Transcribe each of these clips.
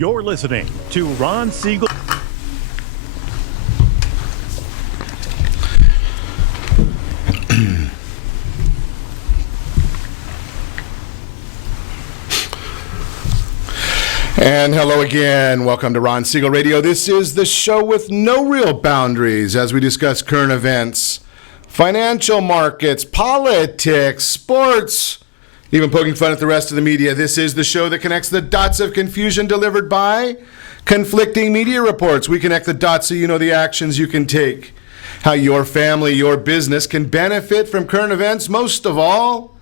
You're listening to Ron Siegel. And hello again. Welcome to Ron Siegel Radio. This is the show with no real boundaries as we discuss current events, financial markets, politics, sports, even poking fun at the rest of the media. This is the show that connects the dots of confusion delivered by conflicting media reports. We connect the dots so you know the actions you can take, how your family, your business can benefit from current events. Most of all,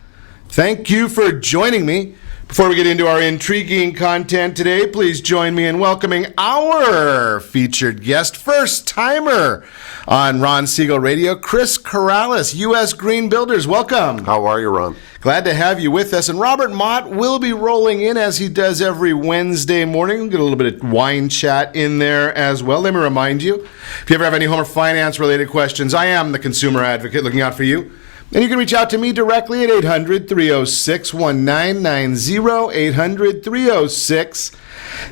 thank you for joining me. Before we get into our intriguing content today, please join me in welcoming our featured guest, first-timer on Ron Siegel Radio, Chris Karalis, U.S. Green Builders. Welcome. How are you, Ron? Glad to have you with us. And Robert Mott will be rolling in as he does every Wednesday morning. We'll get a little bit of wine chat in there as well. Let me remind you, if you ever have any home or finance-related questions, I am the consumer advocate looking out for you. And you can reach out to me directly at 800-306-1990,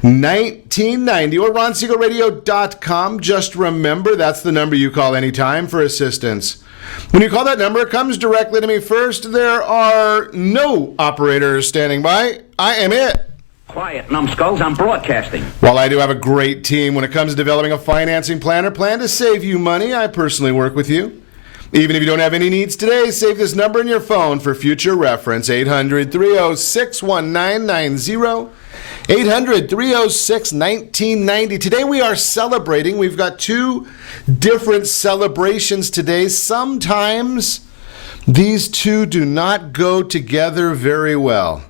800-306-1990, or ronsiegelradio.com. Just remember, that's the number you call anytime for assistance. When you call that number, it comes directly to me first. There are no operators standing by. I am it. Quiet, numbskulls, I'm broadcasting. While I do have a great team when it comes to developing a financing plan or plan to save you money, I personally work with you. Even if you don't have any needs today, save this number in your phone for future reference, 800-306-1990, 800-306-1990. Today we are celebrating. We've got two different celebrations today. Sometimes these two do not go together very well.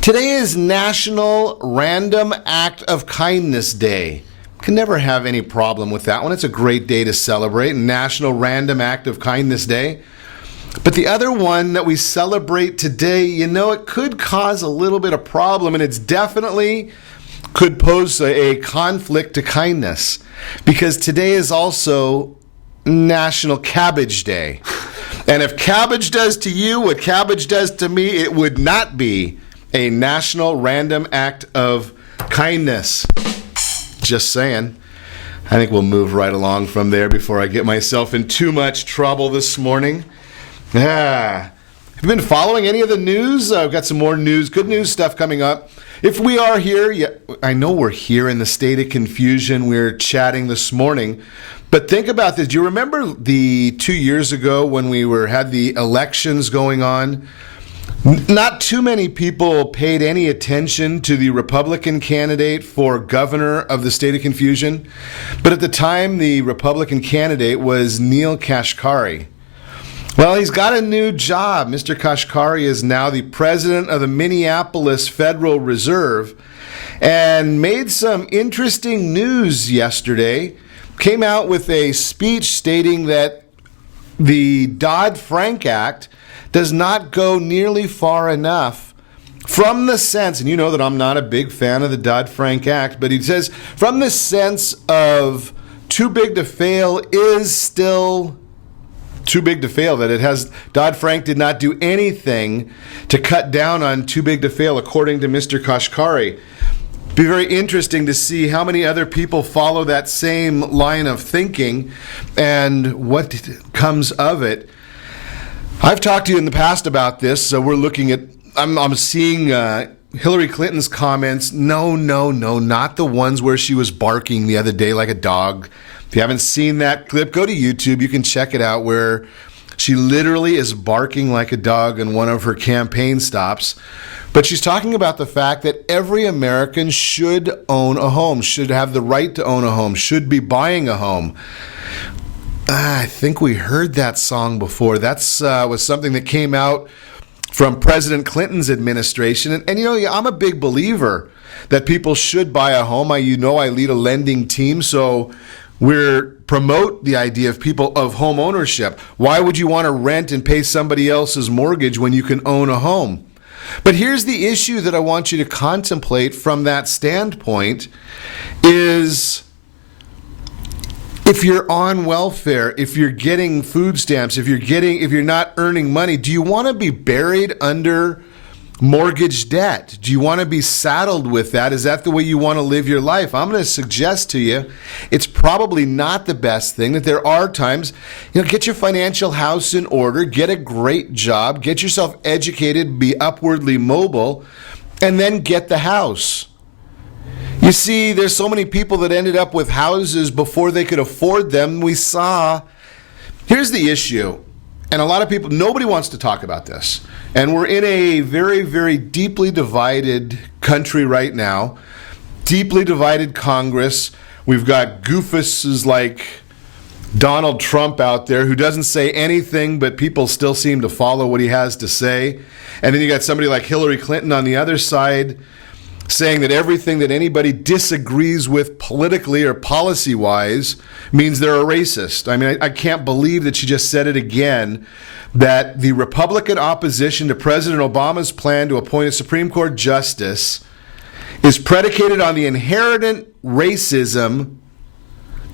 Today is National Random Act of Kindness Day. Can never have any problem with that one. It's a great day to celebrate, National Random Act of Kindness Day. But the other one that we celebrate today, you know, it could cause a little bit of problem, and it's definitely could pose a conflict to kindness, because today is also National Cabbage Day. And if cabbage does to you what cabbage does to me, it would not be a National Random Act of Kindness. Just saying. I think we'll move right along from there before I get myself in too much trouble this morning. Have you been following any of the news? I've got some more news, good news stuff coming up. If we are here, I know we're here in the state of confusion. We're chatting this morning. But think about this. Do you remember the 2 years ago when we had the elections going on? Not too many people paid any attention to the Republican candidate for governor of the state of confusion. But at the time, the Republican candidate was Neil Kashkari. Well, he's got a new job. Mr. Kashkari is now the president of the Minneapolis Federal Reserve and made some interesting news yesterday. Came out with a speech stating that the Dodd-Frank Act does not go nearly far enough from the sense, and you know that I'm not a big fan of the Dodd-Frank Act, but he says from the sense of too big to fail is still too big to fail, that it has, Dodd-Frank did not do anything to cut down on too big to fail, according to Mr. Kashkari. Be very interesting to see how many other people follow that same line of thinking and what comes of it. I've talked to you in the past about this, so we're looking at, I'm seeing Hillary Clinton's comments. No, not the ones where she was barking the other day like a dog. If you haven't seen that clip, go to YouTube. You can check it out, where she literally is barking like a dog in one of her campaign stops. But she's talking about the fact that every American should own a home, should have the right to own a home, should be buying a home. I think we heard that song before. That's was something that came out from President Clinton's administration. And you know, I'm a big believer that people should buy a home. I lead a lending team, so we promote the idea of people of home ownership. Why would you want to rent and pay somebody else's mortgage when you can own a home? But here's the issue that I want you to contemplate from that standpoint is, if you're on welfare, if you're getting food stamps, if you're not earning money, do you want to be buried under mortgage debt? Do you want to be saddled with that? Is that the way you want to live your life? I'm going to suggest to you it's probably not the best thing, that there are times, get your financial house in order, get a great job, get yourself educated, be upwardly mobile, and then get the house. You see, there's so many people that ended up with houses before they could afford them. Here's the issue, and a lot of people, nobody wants to talk about this. And we're in a very, very deeply divided country right now, deeply divided Congress. We've got goofuses like Donald Trump out there who doesn't say anything, but people still seem to follow what he has to say. And then you got somebody like Hillary Clinton on the other side saying that everything that anybody disagrees with politically or policy-wise means they're a racist. I mean, I can't believe that she just said it again, that the Republican opposition to President Obama's plan to appoint a Supreme Court justice is predicated on the inherent racism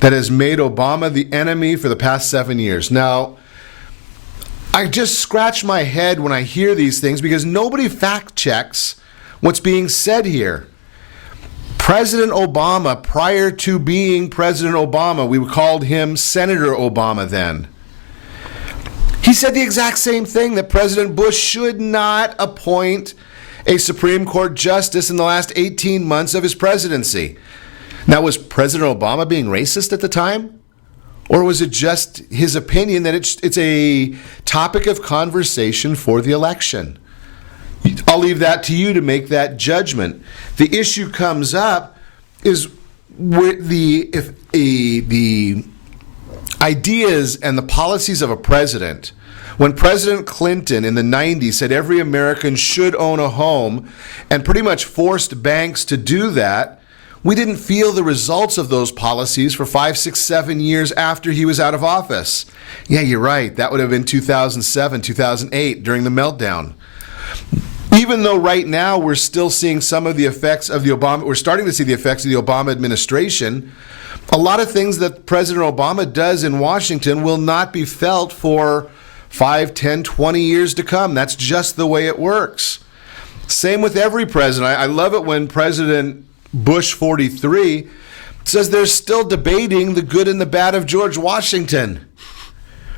that has made Obama the enemy for the past 7 years. Now, I just scratch my head when I hear these things because nobody fact checks what's being said here. President Obama, prior to being President Obama, we called him Senator Obama then. He said the exact same thing, that President Bush should not appoint a Supreme Court justice in the last 18 months of his presidency. Now, was President Obama being racist at the time? Or was it just his opinion that it's a topic of conversation for the election? I'll leave that to you to make that judgment. The issue comes up is with the ideas and the policies of a president. When President Clinton in the 90s said every American should own a home and pretty much forced banks to do that, we didn't feel the results of those policies for 5, 6, 7 years after he was out of office. Yeah, you're right. That would have been 2007, 2008 during the meltdown. Even though right now we're still seeing some of the effects of we're starting to see the effects of the Obama administration, a lot of things that President Obama does in Washington will not be felt for 5, 10, 20 years to come. That's just the way it works. Same with every president. I love it when President Bush 43 says they're still debating the good and the bad of George Washington.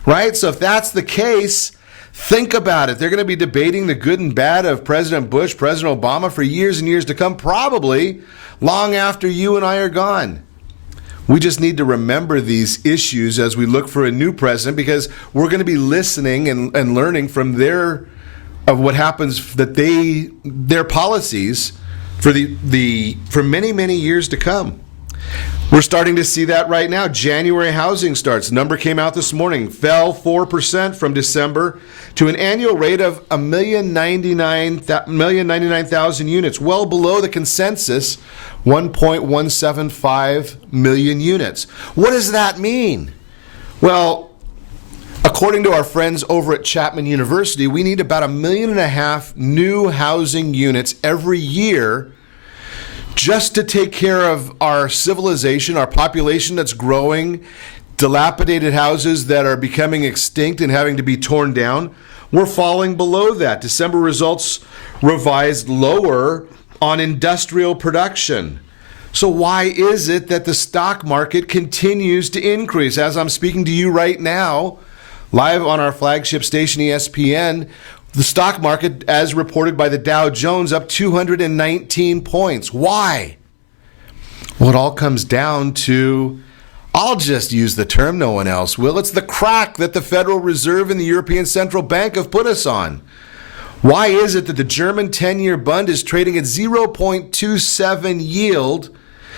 Right? So if that's the case, think about it. They're going to be debating the good and bad of President Bush, President Obama for years and years to come, probably long after you and I are gone. We just need to remember these issues as we look for a new president, because we're going to be listening and learning from of what happens, that their policies for many, many years to come. We're starting to see that right now. January housing starts. Number came out this morning. Fell 4% from December to an annual rate of 1,099,000 units, well below the consensus 1.175 million units. What does that mean? Well, according to our friends over at Chapman University, we need about 1.5 million new housing units every year just to take care of our civilization, our population that's growing, dilapidated houses that are becoming extinct and having to be torn down. We're falling below that. December results revised lower on industrial production. So why is it that the stock market continues to increase? As I'm speaking to you right now, live on our flagship station ESPN, the stock market, as reported by the Dow Jones, up 219 points. Why? Well, it all comes down to, I'll just use the term, no one else will, it's the crack that the Federal Reserve and the European Central Bank have put us on. Why is it that the German 10-year Bund is trading at 0.27 yield,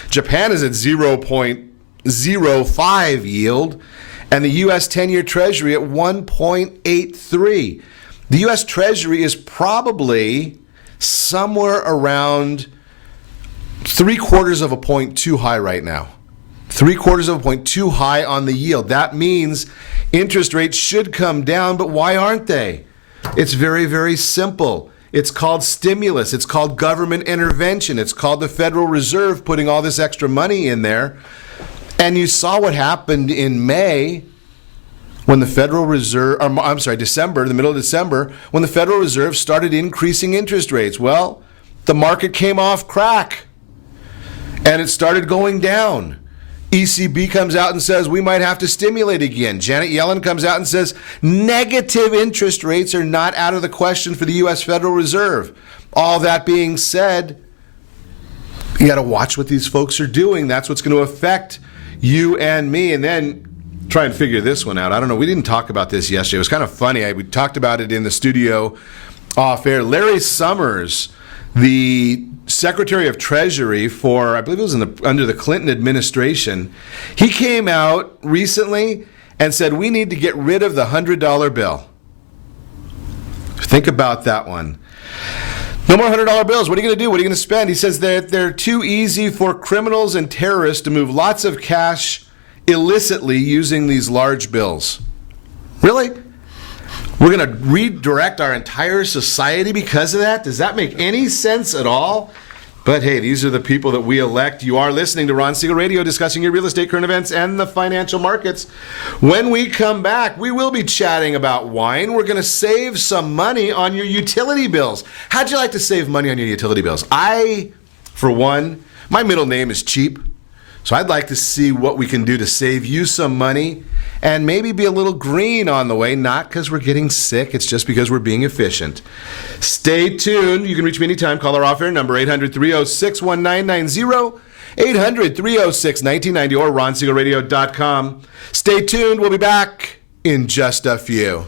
Japan is at 0.05 yield, and the U.S. 10-year Treasury at 1.83? The U.S. Treasury is probably somewhere around 0.75 of a point too high right now. 0.75 of a point too high on the yield. That means interest rates should come down, but why aren't they? It's very, very simple. It's called stimulus. It's called government intervention. It's called the Federal Reserve putting all this extra money in there. And you saw what happened in May. when the Federal Reserve, December, the middle of December, when the Federal Reserve started increasing interest rates. Well, the market came off crack and it started going down. ECB comes out and says we might have to stimulate again. Janet Yellen comes out and says negative interest rates are not out of the question for the U.S. Federal Reserve. All that being said, you got to watch what these folks are doing. That's what's going to affect you and me. And then try and figure this one out. I don't know. We didn't talk about this yesterday. It was kind of funny. We talked about it in the studio off air. Larry Summers, the Secretary of Treasury for, I believe it was under the Clinton administration, he came out recently and said we need to get rid of the $100 bill. Think about that one. No more $100 bills. What are you going to do? What are you going to spend? He says that they're too easy for criminals and terrorists to move lots of cash illicitly using these large bills. Really? We're going to redirect our entire society because of that? Does that make any sense at all? But hey, these are the people that we elect. You are listening to Ron Siegel Radio, discussing your real estate, current events, and the financial markets. When we come back, we will be chatting about wine. We're going to save some money on your utility bills. How'd you like to save money on your utility bills? For one, my middle name is Cheap. So I'd like to see what we can do to save you some money and maybe be a little green on the way, not because we're getting sick, it's just because we're being efficient. Stay tuned. You can reach me anytime. Call our off-air number, 800-306-1990, 800-306-1990, or ronsiegelradio.com. Stay tuned. We'll be back in just a few.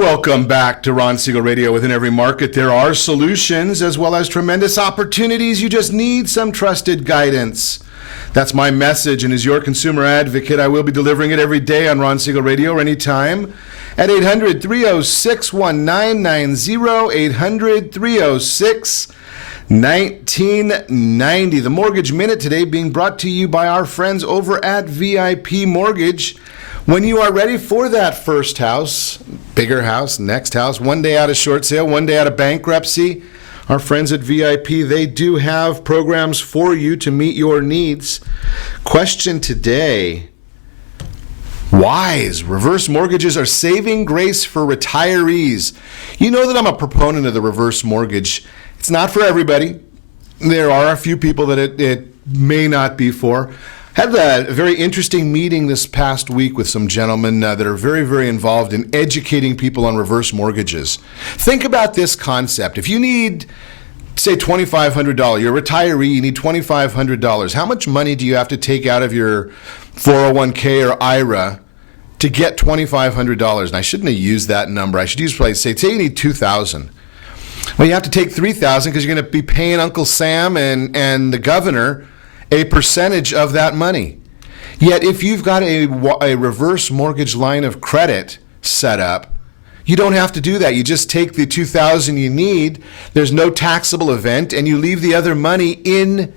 Welcome back to Ron Siegel Radio. Within every market, there are solutions as well as tremendous opportunities. You just need some trusted guidance. That's my message, and as your consumer advocate, I will be delivering it every day on Ron Siegel Radio or anytime at 800-306-1990, 800-306-1990. The Mortgage Minute today being brought to you by our friends over at VIP Mortgage. When you are ready for that first house, bigger house, next house, one day out of short sale, one day out of bankruptcy, our friends at VIP, they do have programs for you to meet your needs. Question today: wise reverse mortgages are saving grace for retirees. You know that I'm a proponent of the reverse mortgage. It's not for everybody. There are a few people that it may not be for. Had a very interesting meeting this past week with some gentlemen that are very, very involved in educating people on reverse mortgages. Think about this concept. If you need, say, $2,500, you're a retiree, you need $2,500. How much money do you have to take out of your 401k or IRA to get $2,500? And I shouldn't have used that number. I should use probably say you need $2,000. Well, you have to take $3,000 because you're going to be paying Uncle Sam and the governor a percentage of that money. Yet if you've got a reverse mortgage line of credit set up, you don't have to do that. You just take the $2,000 you need. There's no taxable event, and you leave the other money in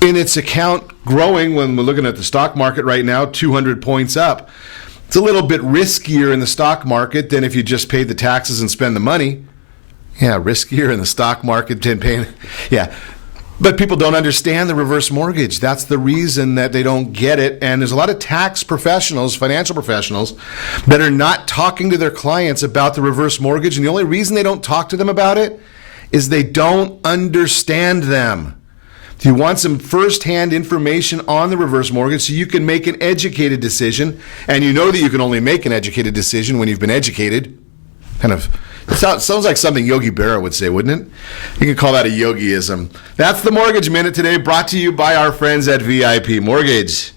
its account growing. When we're looking at the stock market right now, 200 points up. It's a little bit riskier in the stock market than if you just paid the taxes and spend the money. Yeah, riskier in the stock market than paying. Yeah. But people don't understand the reverse mortgage. That's the reason that they don't get it. And there's a lot of tax professionals, financial professionals, that are not talking to their clients about the reverse mortgage. And the only reason they don't talk to them about it is they don't understand them. If you want some firsthand information on the reverse mortgage so you can make an educated decision, and you know that you can only make an educated decision when you've been educated, it sounds like something Yogi Berra would say, wouldn't it? You can call that a yogiism. That's the Mortgage Minute today, brought to you by our friends at VIP Mortgage.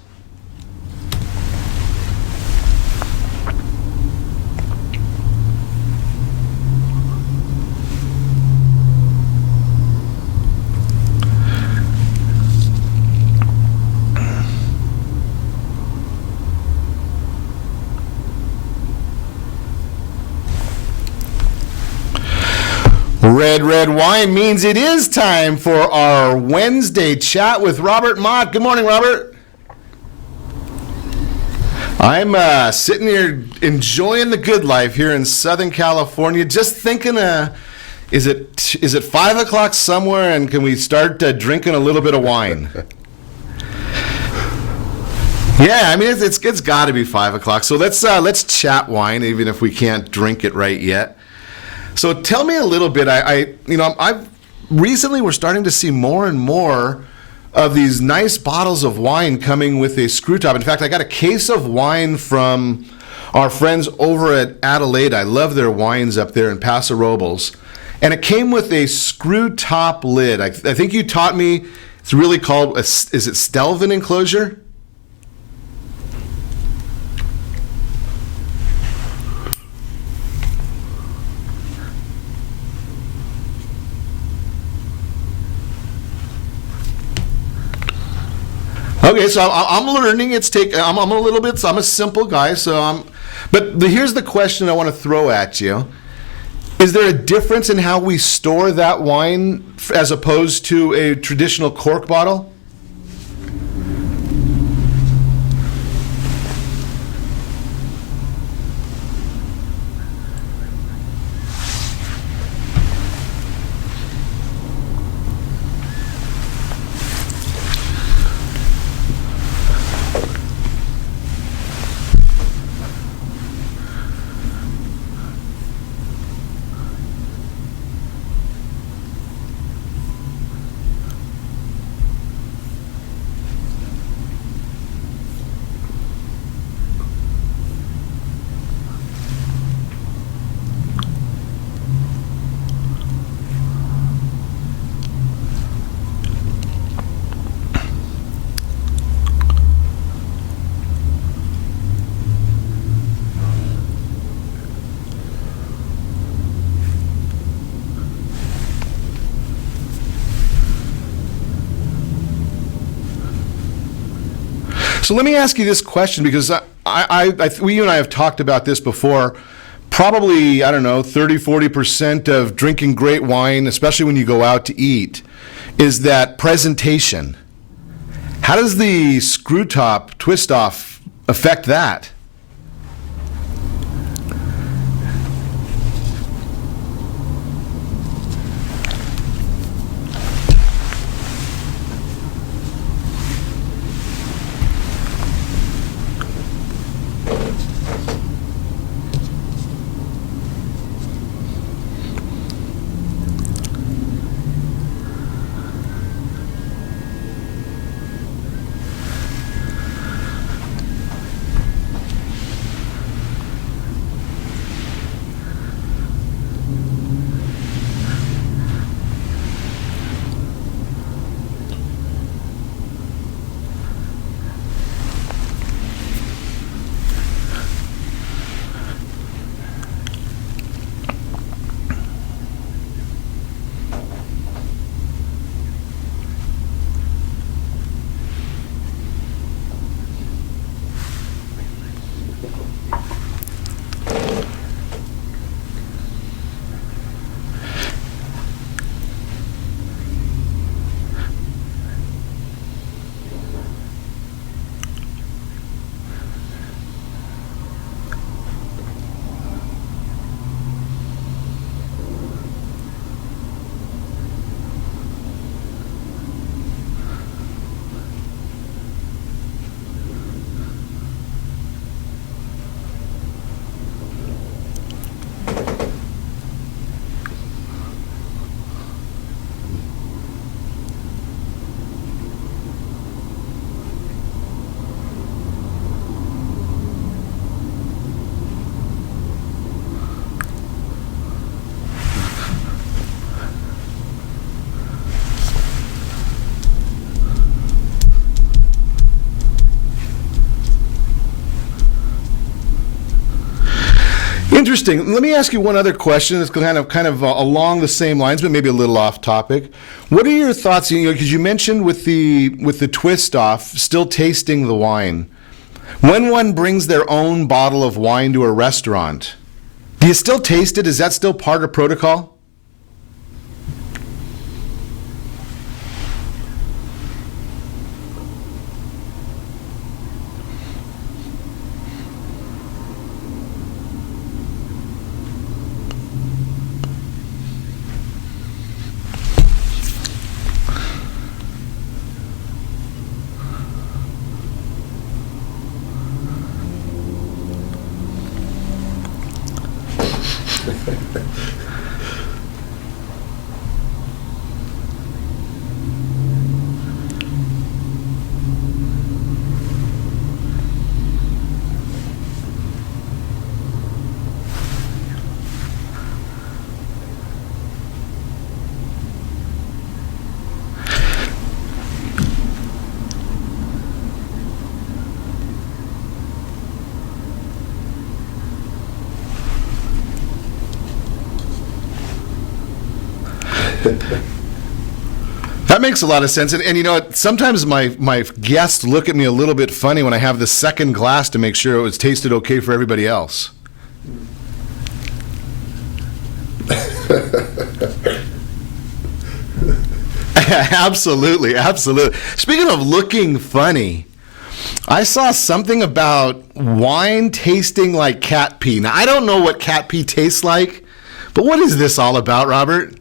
Red wine means it is time for our Wednesday chat with Robert Mott. Good morning, Robert. I'm sitting here enjoying the good life here in Southern California, just thinking, is it 5 o'clock somewhere, and can we start drinking a little bit of wine? Yeah, I mean it's got to be 5 o'clock. So let's chat wine, even if we can't drink it right yet. So tell me a little bit. I've recently we're starting to see more and more of these nice bottles of wine coming with a screw top. In fact, I got a case of wine from our friends over at Adelaide. I love their wines up there in Paso Robles, and it came with a screw top lid. I think you taught me it's really called is it Stelvin enclosure? Okay, so I'm learning. I'm a little bit. I'm a simple guy, But here's the question I want to throw at you: is there a difference in how we store that wine as opposed to a traditional cork bottle? So let me ask you this question, because you and I have talked about this before. Probably, I don't know, 30-40% of drinking great wine, especially when you go out to eat, is that presentation. How does the screw top twist off affect that? Interesting. Let me ask you one other question. It's kind of along the same lines, but maybe a little off topic. What are your thoughts? Because you mentioned with the twist off, still tasting the wine. When one brings their own bottle of wine to a restaurant, do you still taste it? Is that still part of protocol? That makes a lot of sense. And you know what? Sometimes my guests look at me a little bit funny when I have the second glass to make sure it was tasted okay for everybody else. Absolutely, absolutely. Speaking of looking funny, I saw something about wine tasting like cat pee. Now, I don't know what cat pee tastes like, but what is this all about, Robert?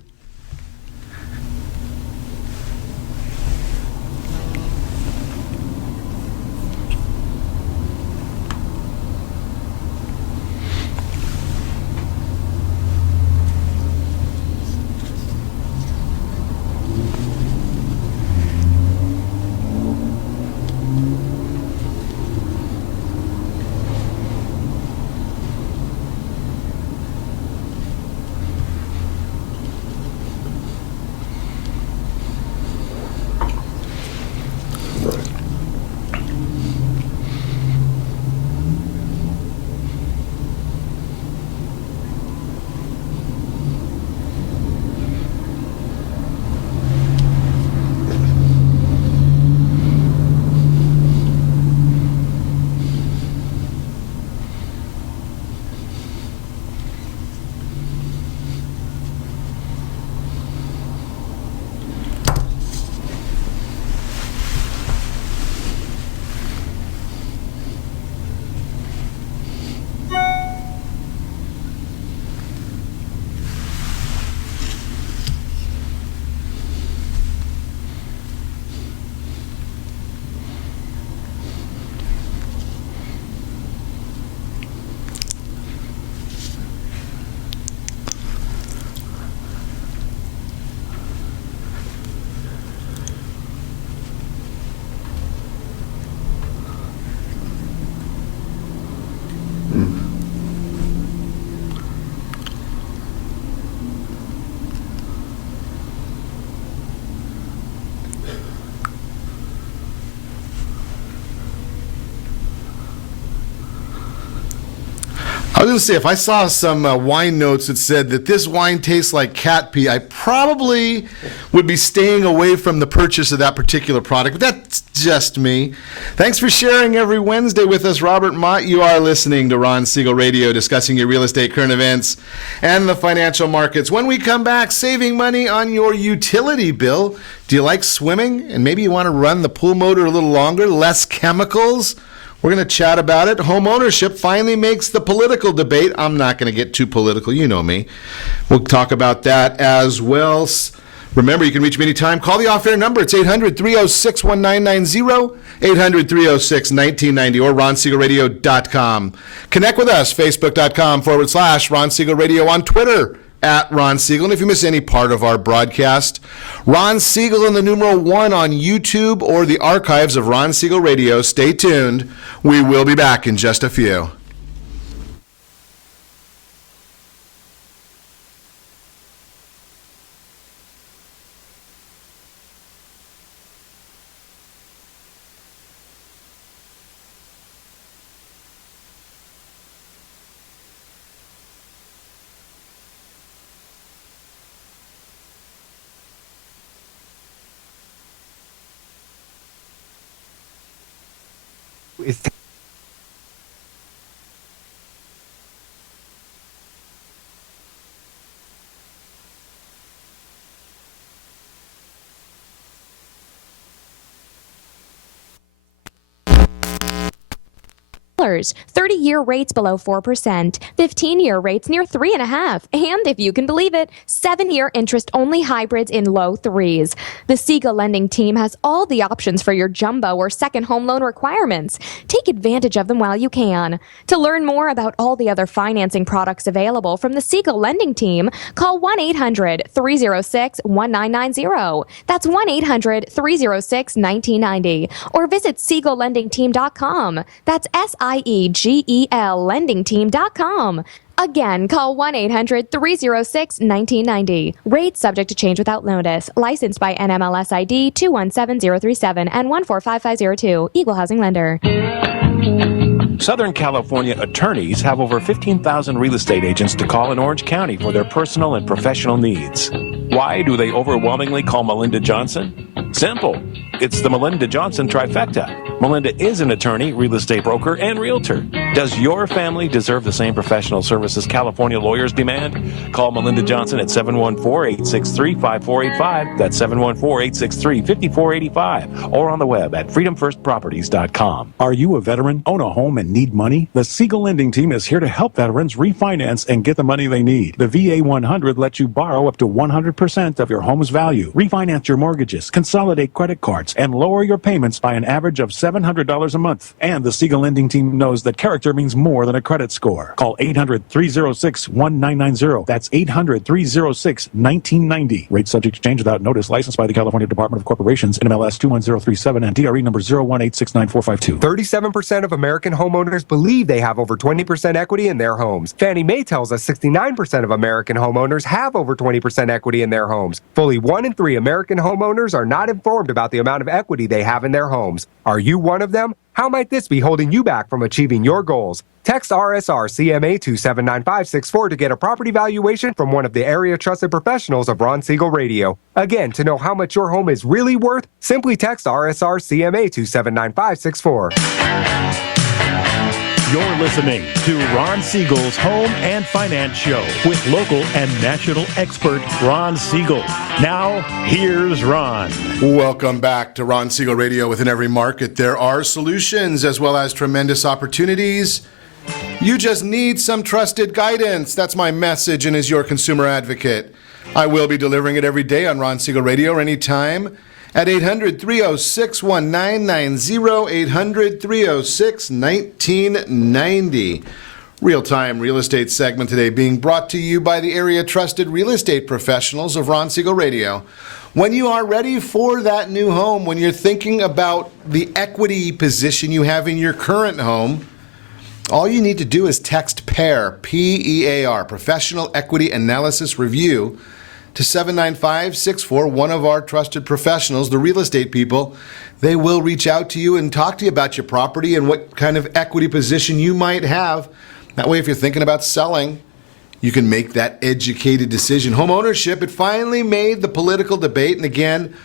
I was going to say, if I saw some wine notes that said that this wine tastes like cat pee, I probably would be staying away from the purchase of that particular product. But that's just me. Thanks for sharing every Wednesday with us, Robert Mott. You are listening to Ron Siegel Radio, discussing your real estate, current events, and the financial markets. When we come back, saving money on your utility bill. Do you like swimming? And maybe you want to run the pool motor a little longer, less chemicals? We're going to chat about it. Homeownership finally makes the political debate. I'm not going to get too political. You know me. We'll talk about that as well. Remember, you can reach me anytime. Call the off-air number. It's 800-306-1990, 800-306-1990, or ronsiegelradio.com. Connect with us, facebook.com/Ron Siegel Radio, on Twitter, @Ron Siegel. And if you miss any part of our broadcast, Ron Siegel and the numeral 1 on YouTube or the archives of Ron Siegel Radio. Stay tuned. We will be back in just a few. dollars, 30-year rates below 4%, 15-year rates near 3.5%, and if you can believe it, 7-year interest-only hybrids in low 3s. The Siegel lending team has all the options for your jumbo or second home loan requirements. Take advantage of them while you can. To learn more about all the other financing products available from the Siegel lending team, call 1-800-306-1990. That's 1-800-306-1990. Or visit SiegelLendingTeam.com. That's SIEGEL lendingteam.com. Again, call 1-800-306-1990. Rates subject to change without notice. Licensed by NMLS ID 217037 and 145502. Equal housing lender. Southern California attorneys have over 15,000 real estate agents to call in Orange County for their personal and professional needs. Why do they overwhelmingly call Melinda Johnson? Simple. It's the Melinda Johnson trifecta. Melinda is an attorney, real estate broker, and realtor. Does your family deserve the same professional services California lawyers demand? Call Melinda Johnson at 714-863-5485. That's 714-863-5485. Or on the web at freedomfirstproperties.com. Are you a veteran, own a home, and need money? The Siegel Lending Team is here to help veterans refinance and get the money they need. The VA 100 lets you borrow up to 100% of your home's value, refinance your mortgages, consolidate credit cards, and lower your payments by an average of $700 a month. And the Siegel Lending Team knows that character means more than a credit score. Call 800-306-1990. That's 800-306-1990. Rates subject to change without notice. Licensed by the California Department of Corporations, NMLS 21037 and DRE number 018694452. 37% of American homeowners believe they have over 20% equity in their homes. Fannie Mae tells us 69% of American homeowners have over 20% equity in their homes. Fully 1 in 3 American homeowners are not informed about the amount of equity they have in their homes. Are you one of them? How might this be holding you back from achieving your goals? Text RSR CMA to 79564 to get a property valuation from one of the area trusted professionals of Ron Siegel Radio. Again, to know how much your home is really worth, simply text RSR CMA to 79564. You're listening to Ron Siegel's Home and Finance Show with local and national expert Ron Siegel. Now, here's Ron. Welcome back to Ron Siegel Radio. Within every market, there are solutions as well as tremendous opportunities. You just need some trusted guidance. That's my message, and as your consumer advocate, I will be delivering it every day on Ron Siegel Radio or anytime at 800-306-1990, 800-306-1990. Real-time real estate segment today being brought to you by the area trusted real estate professionals of Ron Siegel Radio. When you are ready for that new home, when you're thinking about the equity position you have in your current home, all you need to do is text PAIR, P-E-A-R, Professional Equity Analysis Review, to 79564. One of our trusted professionals, the real estate people, they will reach out to you and talk to you about your property and what kind of equity position you might have. That way, if you're thinking about selling, you can make that educated decision. Home ownership, it finally made the political debate. And again,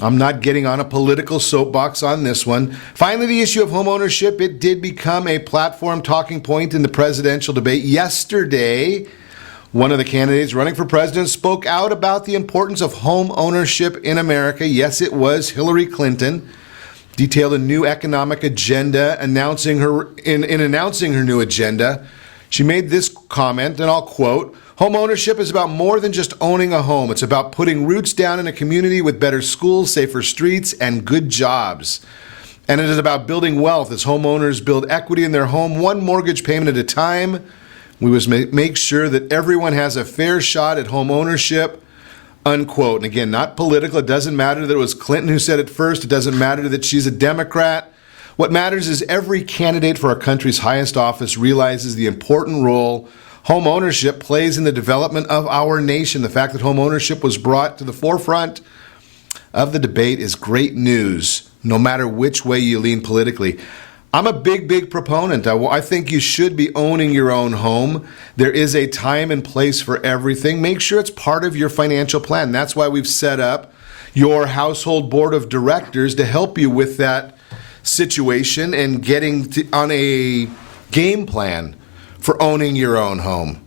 I'm not getting on a political soapbox on this one. Finally, the issue of home ownership, it did become a platform talking point in the presidential debate. Yesterday, one of the candidates running for president spoke out about the importance of home ownership in America. Yes, it was Hillary Clinton. Detailed a new economic agenda, announcing her new agenda. She made this comment, and I'll quote, "Home ownership is about more than just owning a home. It's about putting roots down in a community with better schools, safer streets, and good jobs. And it is about building wealth as homeowners build equity in their home, one mortgage payment at a time. We must make sure that everyone has a fair shot at home ownership," unquote. And again, not political. It doesn't matter that it was Clinton who said it first. It doesn't matter that she's a Democrat. What matters is every candidate for our country's highest office realizes the important role home ownership plays in the development of our nation. The fact that home ownership was brought to the forefront of the debate is great news, no matter which way you lean politically. I'm a big proponent. I think you should be owning your own home. There is a time and place for everything. Make sure it's part of your financial plan. That's why we've set up your household board of directors to help you with that situation and getting on a game plan for owning your own home.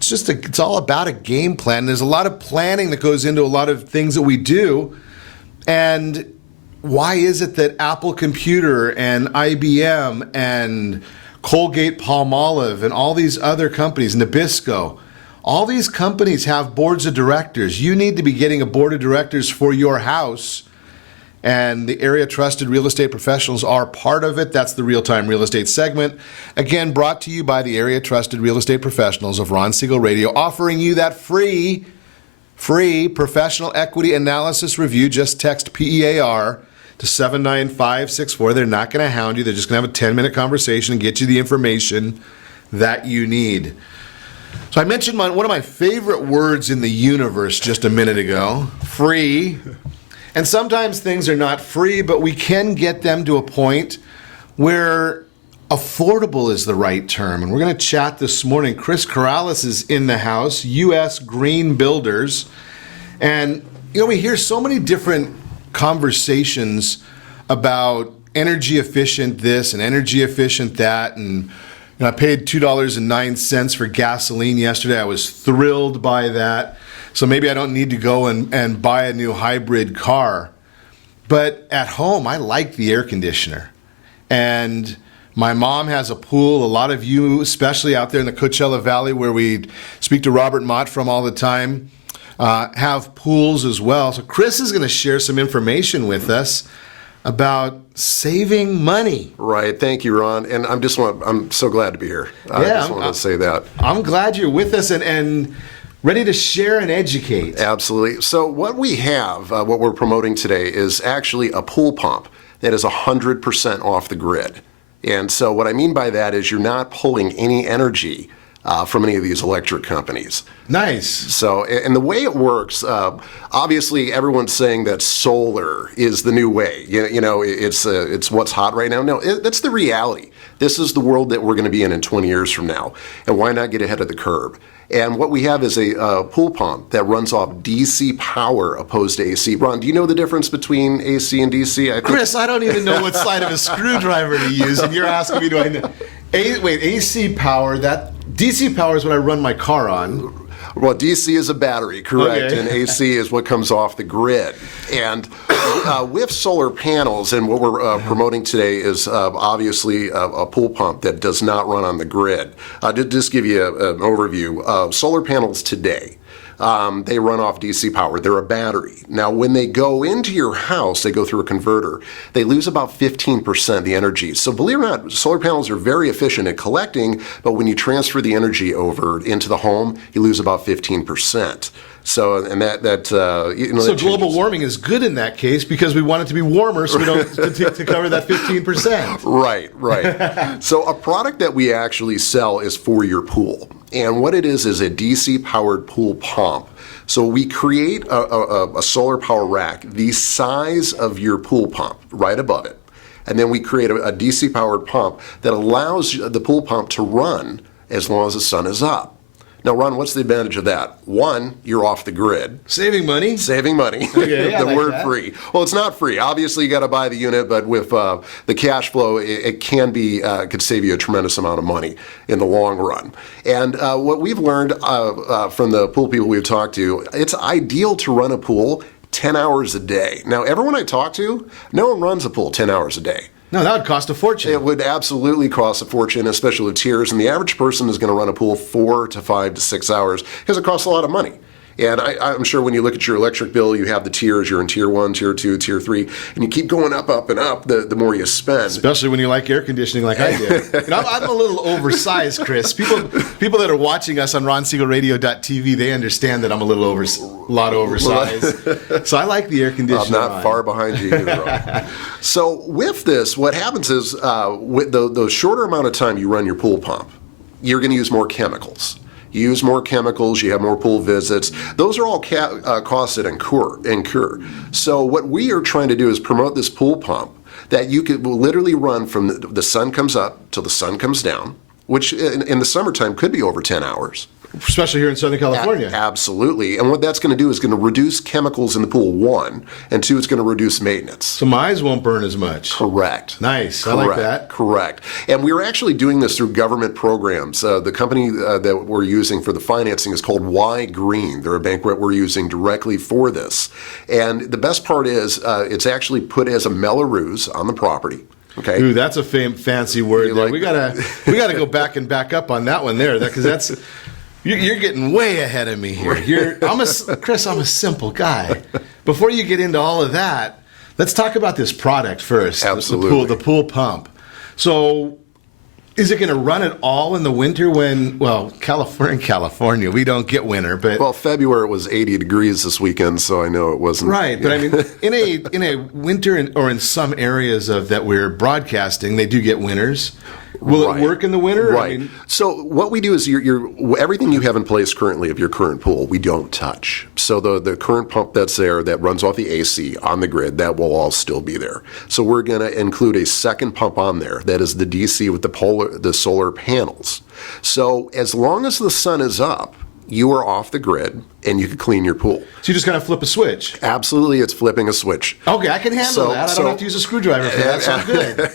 It's all about a game plan. There's a lot of planning that goes into a lot of things that we do. And why is it that Apple Computer and IBM and Colgate-Palmolive and all these other companies, Nabisco, all these companies have boards of directors? You need to be getting a board of directors for your house. And the area trusted real estate professionals are part of it. That's the Real-Time Real Estate segment. Again, brought to you by the area trusted real estate professionals of Ron Siegel Radio, offering you that free professional equity analysis review. Just text PEAR to 79564. They're not going to hound you. They're just going to have a 10-minute conversation and get you the information that you need. So I mentioned one of my favorite words in the universe just a minute ago, free. And sometimes things are not free, but we can get them to a point where affordable is the right term. And we're going to chat this morning. Chris Karalis is in the house, U.S. Green Builders. And, we hear so many different conversations about energy efficient this and energy efficient that. And I paid $2.09 for gasoline yesterday. I was thrilled by that. So maybe I don't need to go and buy a new hybrid car. But at home, I like the air conditioner. And my mom has a pool. A lot of you, especially out there in the Coachella Valley where we speak to Robert Mott from all the time, have pools as well. So Chris is going to share some information with us about saving money. Right. Thank you, Ron. And I'm so glad to be here. I just wanted to say that. I'm glad you're with us and ready to share and educate. Absolutely. So what we have, what we're promoting today is actually a pool pump that is 100% off the grid. And so what I mean by that is you're not pulling any energy from any of these electric companies. Nice. So, and the way it works, obviously everyone's saying that solar is the new way. It's what's hot right now. No, that's the reality. This is the world that we're going to be in 20 years from now. And why not get ahead of the curve? And what we have is a pool pump that runs off DC power opposed to AC. Ron, do you know the difference between AC and DC? Chris, I don't even know what side of a screwdriver to use, and you're asking me, do I know? AC power, DC power is what I run my car on. Well, DC is a battery, correct, okay. And AC is what comes off the grid. And with solar panels, and what we're promoting today is obviously a pool pump that does not run on the grid. To just give you an overview, solar panels today, they run off DC power. They're a battery. Now, when they go into your house, they go through a converter. They lose about 15% of the energy. So believe it or not, solar panels are very efficient at collecting, but when you transfer the energy over into the home, you lose about 15%. So, and So global warming is good in that case because we want it to be warmer so we don't to cover that 15%. Right. So a product that we actually sell is for your pool. And what it is a DC-powered pool pump. So we create a solar power rack the size of your pool pump, right above it. And then we create a DC-powered pump that allows the pool pump to run as long as the sun is up. Now, Ron, what's the advantage of that? One, you're off the grid. Saving money. Saving money. Okay, I the like word that. free. Well, it's not free. Obviously, you got to buy the unit, but with the cash flow, it can be could save you a tremendous amount of money in the long run. And what we've learned from the pool people we've talked to, it's ideal to run a pool 10 hours a day. Now, everyone I talk to, no one runs a pool 10 hours a day. No, that would cost a fortune. It would absolutely cost a fortune, especially with tiers. And the average person is going to run a pool 4 to 5 to 6 hours because it costs a lot of money. And I'm sure when you look at your electric bill, you have the tiers. You're in tier 1, tier 2, tier 3, and you keep going up, up, and up the more you spend. Especially when you like air conditioning like I did. You know, I'm a little oversized, Chris. People that are watching us on RonSiegelRadio.tv, they understand that I'm a lot oversized. So I like the air conditioning. I'm not far behind you either, Ron. So with this, what happens is with the shorter amount of time you run your pool pump, you're going to use more chemicals. You use more chemicals, you have more pool visits. Those are all costs that incur. So what we are trying to do is promote this pool pump that you could literally run from the sun comes up till the sun comes down, which in the summertime could be over 10 hours. Especially here in Southern California. Absolutely. And what that's going to do is going to reduce chemicals in the pool, 1, and 2, it's going to reduce maintenance. So my eyes won't burn as much. Correct. Nice. Correct. I like that. Correct. And we're actually doing this through government programs. The company that we're using for the financing is called Y Green. They're a bank that we're using directly for this. And the best part is it's actually put as a Melrose on the property. Okay. Ooh, that's a fancy word. There. Like, we gotta go back up on that one there, because that's. You're getting way ahead of me here. Chris, I'm a simple guy. Before you get into all of that, let's talk about this product first. Absolutely. The pool pump. So, is it going to run at all in the winter when, California, we don't get winter, but... Well, February it was 80 degrees this weekend, so I know it wasn't... Right, but I mean, in a winter or in some areas of that we're broadcasting, they do get winters. Will it work in the winter? Right. I mean, so what we do is everything you have in place currently of your current pool, we don't touch. So the current pump that's there that runs off the AC on the grid, that will all still be there. So we're going to include a second pump on there. That is the DC with the solar panels. So as long as the sun is up, you are off the grid and you can clean your pool. So you just kind of flip a switch? Absolutely, it's flipping a switch. Okay, I can handle that. I don't have to use a screwdriver for that. Sounds good.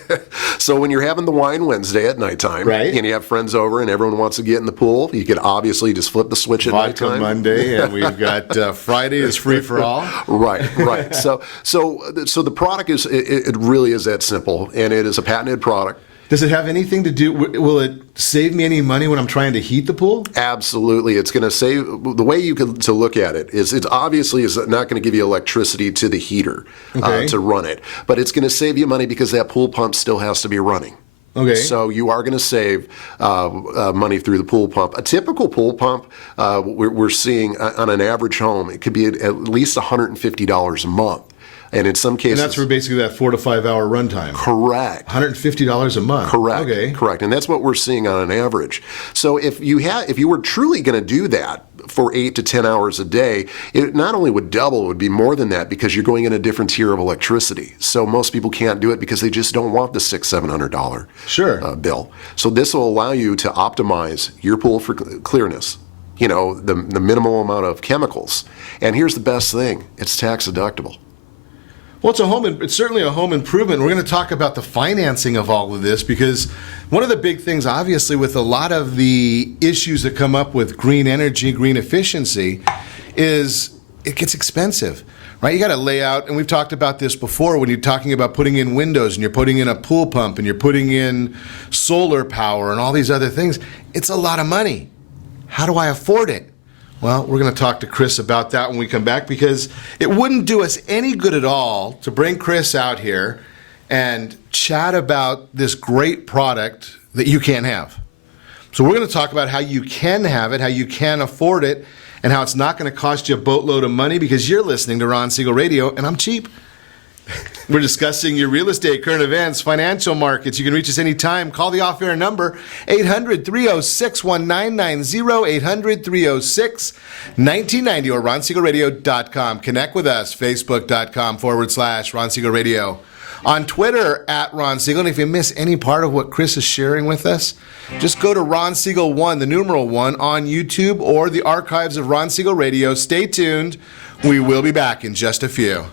So when you're having the Wine Wednesday at nighttime, right, and you have friends over and everyone wants to get in the pool, you can obviously just flip the switch at Vodka nighttime. Monday, and we've got Friday is free for all. Right. So the product it really is that simple, and it is a patented product. Does it have anything to do, will it save me any money when I'm trying to heat the pool? Absolutely. It's going to save, the way to look at it is it's obviously is not going to give you electricity to the heater to run it, but it's going to save you money because that pool pump still has to be running. Okay. So you are going to save money through the pool pump. A typical pool pump, we're seeing on an average home, it could be at least $150 a month. And in some cases... And that's for basically that 4 to 5 hour runtime. Correct. $150 a month. Correct. Okay. Correct. And that's what we're seeing on an average. So if you were truly going to do that for 8 to 10 hours a day, it not only would double, it would be more than that because you're going in a different tier of electricity. So most people can't do it because they just don't want the $600-700 bill. So this will allow you to optimize your pool for clearness. You know, the minimal amount of chemicals. And here's the best thing. It's tax deductible. Well, it's certainly a home improvement. We're going to talk about the financing of all of this because one of the big things, obviously, with a lot of the issues that come up with green energy, green efficiency, is it gets expensive, right? You got to lay out, and we've talked about this before when you're talking about putting in windows and you're putting in a pool pump and you're putting in solar power and all these other things. It's a lot of money. How do I afford it? Well, we're going to talk to Chris about that when we come back because it wouldn't do us any good at all to bring Chris out here and chat about this great product that you can't have. So we're going to talk about how you can have it, how you can afford it, and how it's not going to cost you a boatload of money because you're listening to Ron Siegel Radio, and I'm cheap. We're discussing your real estate, current events, financial markets. You can reach us anytime. Call the off-air number, 800-306-1990, 800-306-1990, or RonSiegelRadio.com. Connect with us, Facebook.com/Ron Siegel Radio. On Twitter, at Ron Siegel. And if you miss any part of what Chris is sharing with us, just go to Ron Siegel 1, the numeral 1, on YouTube or the archives of Ron Siegel Radio. Stay tuned. We will be back in just a few. In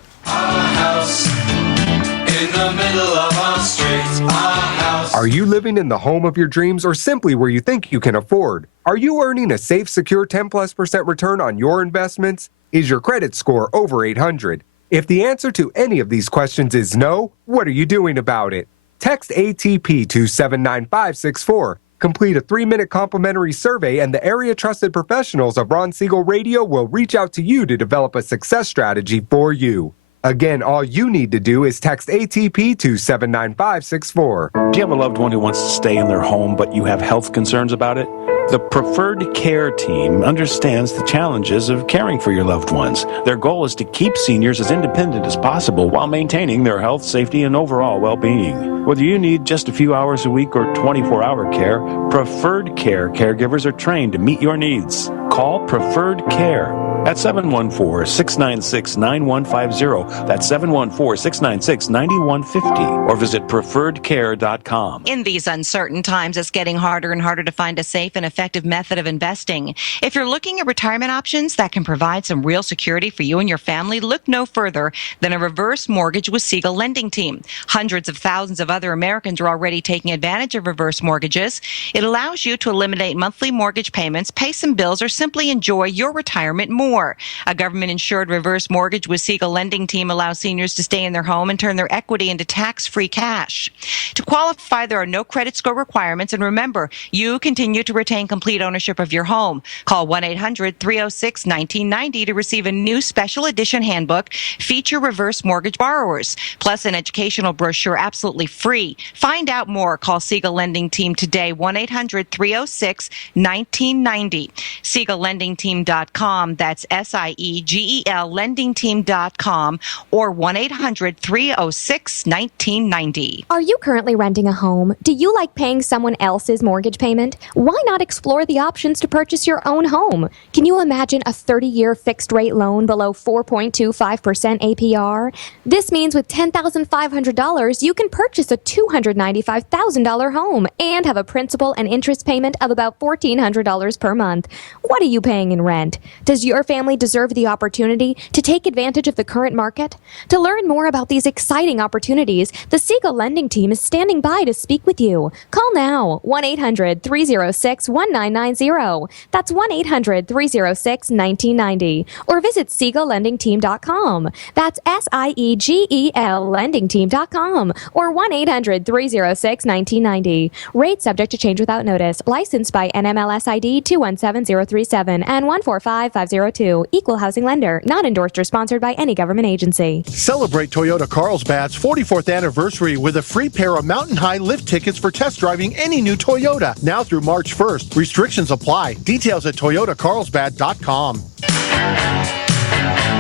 the middle of our streets, our house. Are you living in the home of your dreams or simply where you think you can afford? Are you earning a safe, secure 10+% return on your investments? Is your credit score over 800? If the answer to any of these questions is no, what are you doing about it? Text ATP to 79564. Complete a 3-minute complimentary survey and the area trusted professionals of Ron Siegel Radio will reach out to you to develop a success strategy for you. Again, all you need to do is text ATP to 79564. Do you have a loved one who wants to stay in their home but you have health concerns about it? The Preferred Care team understands the challenges of caring for your loved ones. Their goal is to keep seniors as independent as possible while maintaining their health, safety, and overall well-being. Whether you need just a few hours a week or 24-hour care, Preferred Care caregivers are trained to meet your needs. Call Preferred Care at 714-696-9150. That's 714-696-9150. Or visit preferredcare.com. In these uncertain times, it's getting harder and harder to find a safe and effective method of investing. If you're looking at retirement options that can provide some real security for you and your family, look no further than a reverse mortgage with Siegel Lending Team. Hundreds of thousands of other Americans are already taking advantage of reverse mortgages. It allows you to eliminate monthly mortgage payments, pay some bills, or simply enjoy your retirement more. A government-insured reverse mortgage with Siegel Lending Team allows seniors to stay in their home and turn their equity into tax-free cash. To qualify, there are no credit score requirements, and remember, you continue to retain complete ownership of your home. Call 1-800-306-1990 to receive a new special edition handbook, Feature Reverse Mortgage Borrowers, plus an educational brochure absolutely free. Find out more. Call Siegel Lending Team today, 1-800-306-1990. SiegelLendingTeam.com. That's SIEGEL LendingTeam.com or 1-800-306-1990. Are you currently renting a home? Do you like paying someone else's mortgage payment? Why not explore the options to purchase your own home? Can you imagine a 30-year fixed-rate loan below 4.25% APR? This means with $10,500, you can purchase a $295,000 home and have a principal and interest payment of about $1,400 per month. What are you paying in rent? Does your family deserve the opportunity to take advantage of the current market? To learn more about these exciting opportunities, the Siegel Lending Team is standing by to speak with you. Call now, 1-800-306-1990. That's 1-800-306-1990. Or visit SiegelLendingTeam.com. That's SIEGEL LendingTeam.com. Or 1-800-306-1990. Rate subject to change without notice. Licensed by NMLS ID 217037 and 145502. Equal housing lender. Not endorsed or sponsored by any government agency. Celebrate Toyota Carlsbad's 44th anniversary with a free pair of Mountain High lift tickets for test driving any new Toyota. Now through March 1st. Restrictions apply. Details at toyotacarlsbad.com.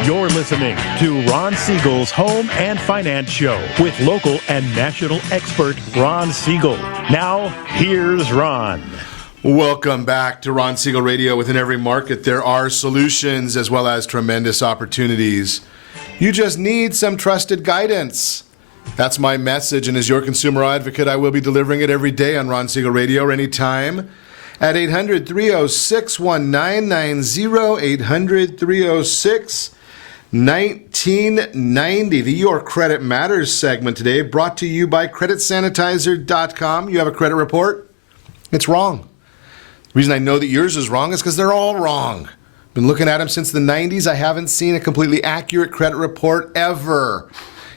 You're listening to Ron Siegel's Home and Finance Show with local and national expert Ron Siegel. Now, here's Ron. Welcome back to Ron Siegel Radio. Within every market, there are solutions as well as tremendous opportunities. You just need some trusted guidance. That's my message, and as your consumer advocate, I will be delivering it every day on Ron Siegel Radio or anytime at 800-306-1990, 800-306-1990. The Your Credit Matters segment today brought to you by CreditSanitizer.com. You have a credit report? It's wrong. The reason I know that yours is wrong is because they're all wrong. Been looking at them since the 90s. I haven't seen a completely accurate credit report ever.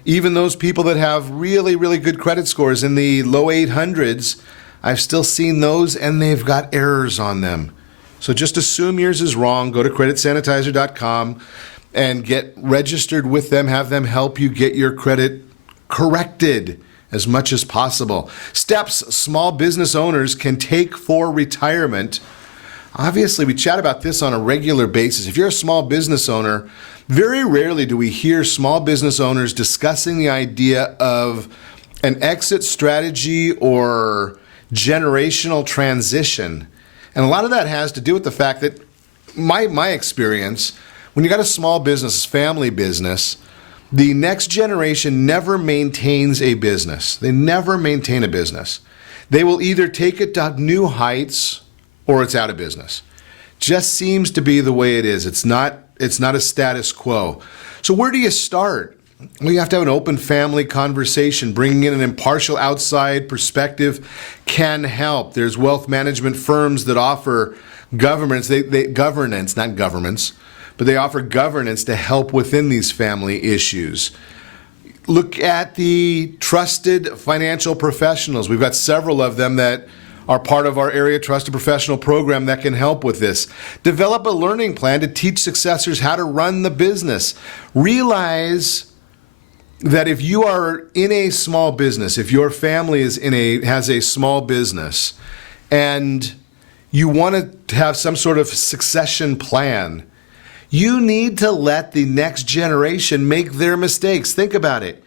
Even those people that have really, really good credit scores in the low 800s, I've still seen those and they've got errors on them. So just assume yours is wrong. Go to CreditSanitizer.com and get registered with them. Have them help you get your credit corrected as much as possible. Steps small business owners can take for retirement. Obviously, we chat about this on a regular basis. If you're a small business owner, very rarely do we hear small business owners discussing the idea of an exit strategy or generational transition. And a lot of that has to do with the fact that my experience, when you got a small business, family business, The next generation never maintains a business. They never maintain a business. They will either take it to new heights or it's out of business. Just seems to be the way it is. It's not a status quo. So where do you start? Well, you have to have an open family conversation. Bringing in an impartial outside perspective can help. There's wealth management firms that offer governance, not governments, but they offer governance to help within these family issues. Look at the trusted financial professionals. We've got several of them that are part of our area trusted professional program that can help with this. Develop a learning plan to teach successors how to run the business. Realize that if you are in a small business, if your family has a small business, and you want to have some sort of succession plan, you need to let the next generation make their mistakes. Think about it.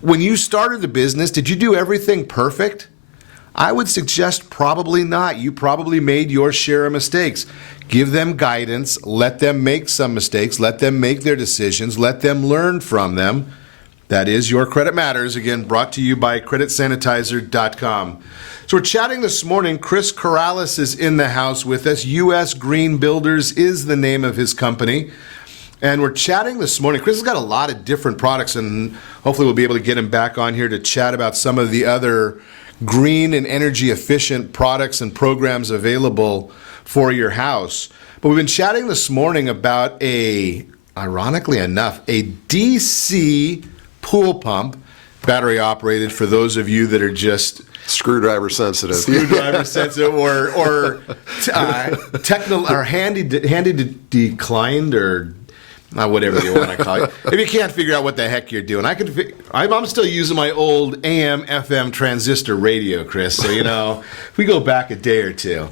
When you started the business, did you do everything perfect? I would suggest probably not. You probably made your share of mistakes. Give them guidance. Let them make some mistakes. Let them make their decisions. Let them learn from them. That is Your Credit Matters, again, brought to you by creditsanitizer.com. So we're chatting this morning. Chris Karalis is in the house with us. U.S. Green Builders is the name of his company. And we're chatting this morning. Chris has got a lot of different products, and hopefully we'll be able to get him back on here to chat about some of the other green and energy efficient products and programs available for your house. But we've been chatting this morning about ironically enough, a DC pool pump, battery operated for those of you that are just screwdriver sensitive, or handy declined, or whatever you want to call it. If you can't figure out what the heck you're doing, I'm still using my old AM FM transistor radio, Chris. So if we go back a day or two,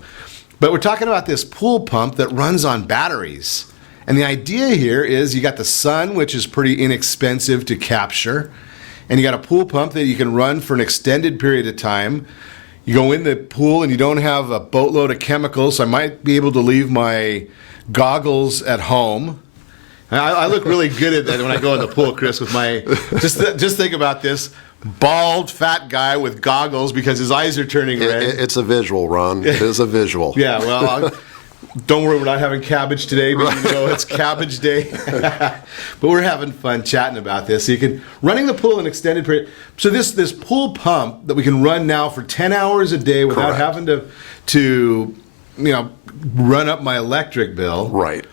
but we're talking about this pool pump that runs on batteries. And the idea here is you got the sun, which is pretty inexpensive to capture, and you got a pool pump that you can run for an extended period of time. You go in the pool and you don't have a boatload of chemicals, so I might be able to leave my goggles at home. I look really good at that when I go in the pool, Chris, with my, just think about this, bald, fat guy with goggles because his eyes are turning red. It's a visual, Ron. It is a visual. Yeah, well, don't worry, we're not having cabbage today, but it's cabbage day. But we're having fun chatting about this. So you can, running the pool an extended period. So this pool pump that we can run now for 10 hours a day without having to run up my electric bill. Right.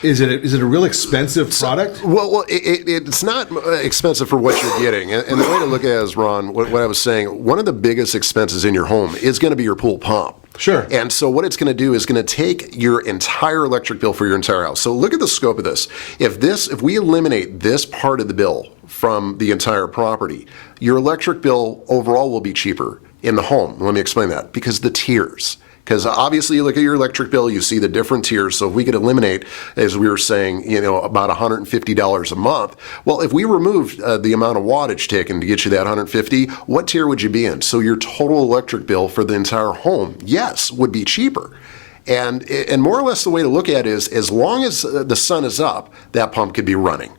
Is it a real expensive product? Well, it's not expensive for what you're getting. And the way to look at it is, Ron, what I was saying, one of the biggest expenses in your home is going to be your pool pump. Sure. And so what it's going to do is going to take your entire electric bill for your entire house. So look at the scope of this. If we eliminate this part of the bill from the entire property, your electric bill overall will be cheaper in the home. Let me explain that. Because the tiers. Because obviously you look at your electric bill, you see the different tiers. So if we could eliminate, as we were saying, about $150 a month. Well, if we removed the amount of wattage taken to get you that $150, what tier would you be in? So your total electric bill for the entire home, yes, would be cheaper. And more or less the way to look at it is, as long as the sun is up, that pump could be running.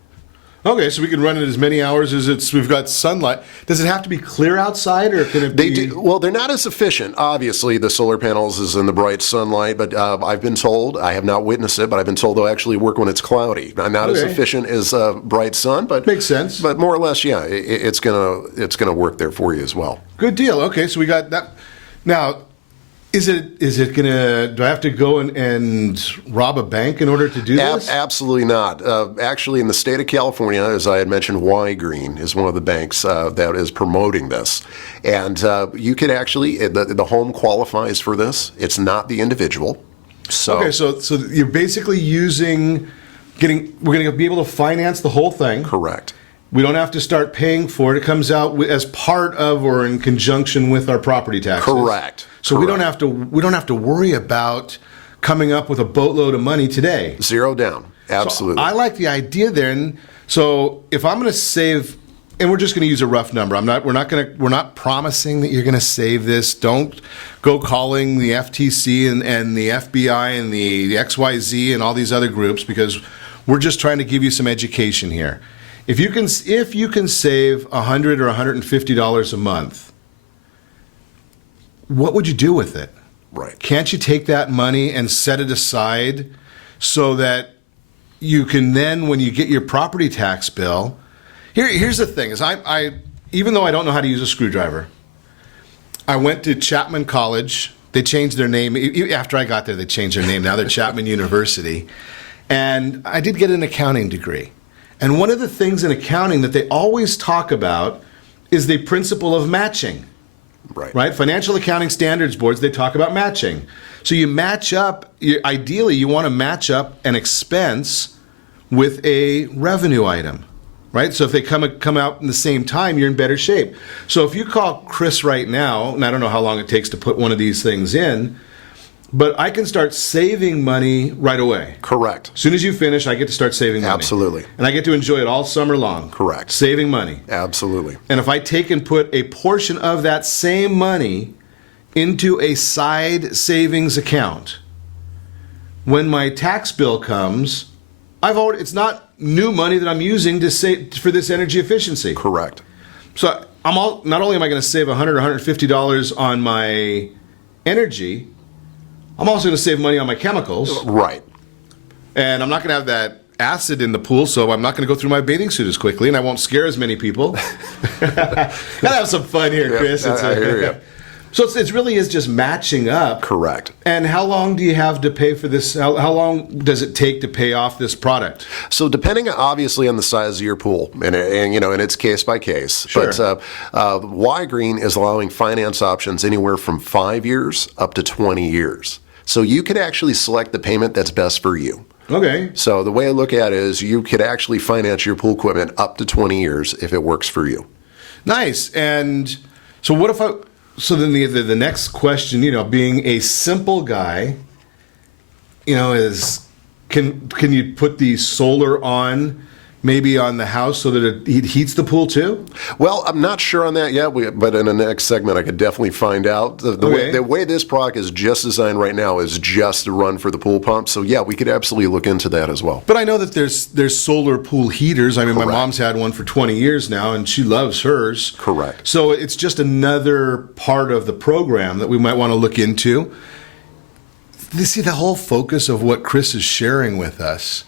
Okay, so we can run it as many hours as we've got sunlight. Does it have to be clear outside, or can it be? Well, they're not as efficient. Obviously, the solar panels is in the bright sunlight, but I've been told, I have not witnessed it, but I've been told they'll actually work when it's cloudy. Not as efficient as bright sun, but makes sense. But more or less, yeah, it's gonna work there for you as well. Good deal. Okay, so we got that. Now, is it gonna? Do I have to go and rob a bank in order to do this? Absolutely not. Actually, in the state of California, as I had mentioned, Y Green is one of the banks that is promoting this, and you could actually the home qualifies for this. It's not the individual. So okay, so you're basically we're going to be able to finance the whole thing. Correct. We don't have to start paying for it. It comes out as part of or in conjunction with our property taxes. Correct. So we don't have to worry about coming up with a boatload of money today. Zero down. Absolutely. So I like the idea there. And so if I'm going to save, and we're just going to use a rough number. We're not promising that you're going to save this. Don't go calling the FTC and the FBI and the XYZ and all these other groups, because we're just trying to give you some education here. If you can save $100 or $150 a month, what would you do with it? Right. Can't you take that money and set it aside so that you can then, when you get your property tax bill, here's the thing: is I even though I don't know how to use a screwdriver, I went to Chapman College. They changed their name after I got there. They changed their name. Now they're Chapman University, and I did get an accounting degree. And one of the things in accounting that they always talk about is the principle of matching. Right? Financial Accounting Standards Boards, they talk about matching. So you match up, ideally you want to match up an expense with a revenue item, right? So if they come out in the same time, you're in better shape. So if you call Chris right now, and I don't know how long it takes to put one of these things in, but I can start saving money right away. Correct. As soon as you finish, I get to start saving money. Absolutely. And I get to enjoy it all summer long. Correct. Saving money. Absolutely. And if I take and put a portion of that same money into a side savings account, when my tax bill comes, it's not new money that I'm using to save for this energy efficiency. Correct. So not only am I going to save $100 or $150 on my energy, I'm also going to save money on my chemicals. Right. And I'm not going to have that acid in the pool, so I'm not going to go through my bathing suit as quickly, and I won't scare as many people. Gotta have some fun here, Chris. I hear you. So it really is just matching up. Correct. And how long do you have to pay for this? How long does it take to pay off this product? So depending obviously on the size of your pool, and it's case by case. Sure. But Y-Green is allowing finance options anywhere from 5 years up to 20 years. So you could actually select the payment that's best for you. Okay. So the way I look at it is you could actually finance your pool equipment up to 20 years if it works for you. Nice. And so what if so then the next question, being a simple guy, is can you put the solar on maybe on the house so that it heats the pool too? Well, I'm not sure on that yet, but in the next segment I could definitely find out. The way this product is just designed right now is just to run for the pool pump. So yeah, we could absolutely look into that as well. But I know that there's solar pool heaters. I mean, Correct. My mom's had one for 20 years now, and she loves hers. Correct. So it's just another part of the program that we might want to look into. You see, the whole focus of what Chris is sharing with us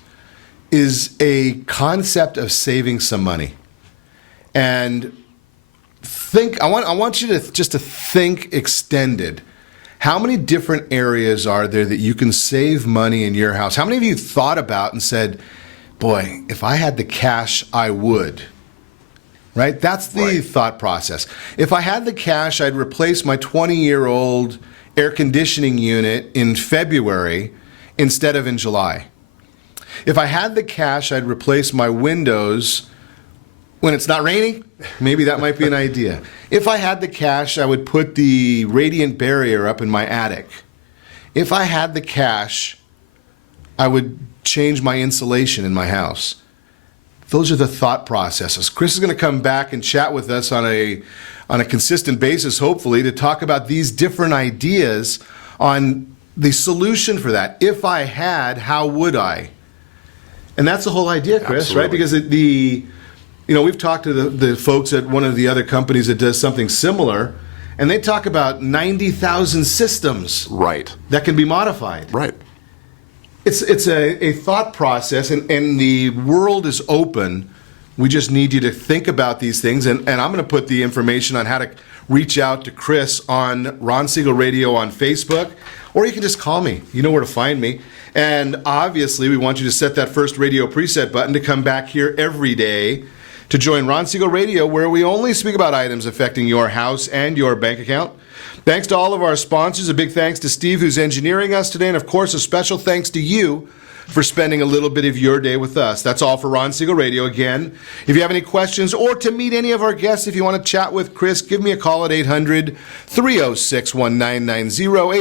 is a concept of saving some money. And I want you to just to think extended. How many different areas are there that you can save money in your house? How many of you thought about and said, boy, if I had the cash, I would? Right? That's the thought process. If I had the cash, I'd replace my 20-year-old air conditioning unit in February instead of in July. If I had the cash, I'd replace my windows when it's not raining. Maybe that might be an idea. If I had the cash, I would put the radiant barrier up in my attic. If I had the cash, I would change my insulation in my house. Those are the thought processes. Chris is going to come back and chat with us on a consistent basis, hopefully, to talk about these different ideas on the solution for that. If I had, how would I? And that's the whole idea, Chris, Absolutely. right? Because we've talked to the folks at one of the other companies that does something similar, and they talk about 90,000 systems that can be modified. Right. It's a thought process, and the world is open. We just need you to think about these things, and I'm going to put the information on how to reach out to Chris on Ron Siegel Radio on Facebook, or you can just call me. You know where to find me. And obviously, we want you to set that first radio preset button to come back here every day to join Ron Siegel Radio, where we only speak about items affecting your house and your bank account. Thanks to all of our sponsors. A big thanks to Steve, who's engineering us today. And, of course, a special thanks to you for spending a little bit of your day with us. That's all for Ron Siegel Radio. Again, if you have any questions or to meet any of our guests, if you want to chat with Chris, give me a call at 800-306-1990,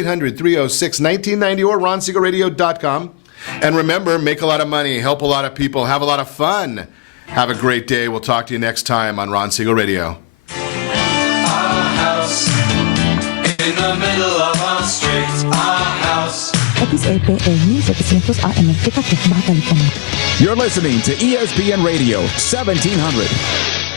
800-306-1990, or ronsiegelradio.com. And remember, make a lot of money, help a lot of people, have a lot of fun. Have a great day. We'll talk to you next time on Ron Siegel Radio. Our house in the middle of our street. Our house. The XEPE 1700 AM Tecate, Baja California. You're listening to ESPN Radio 1700.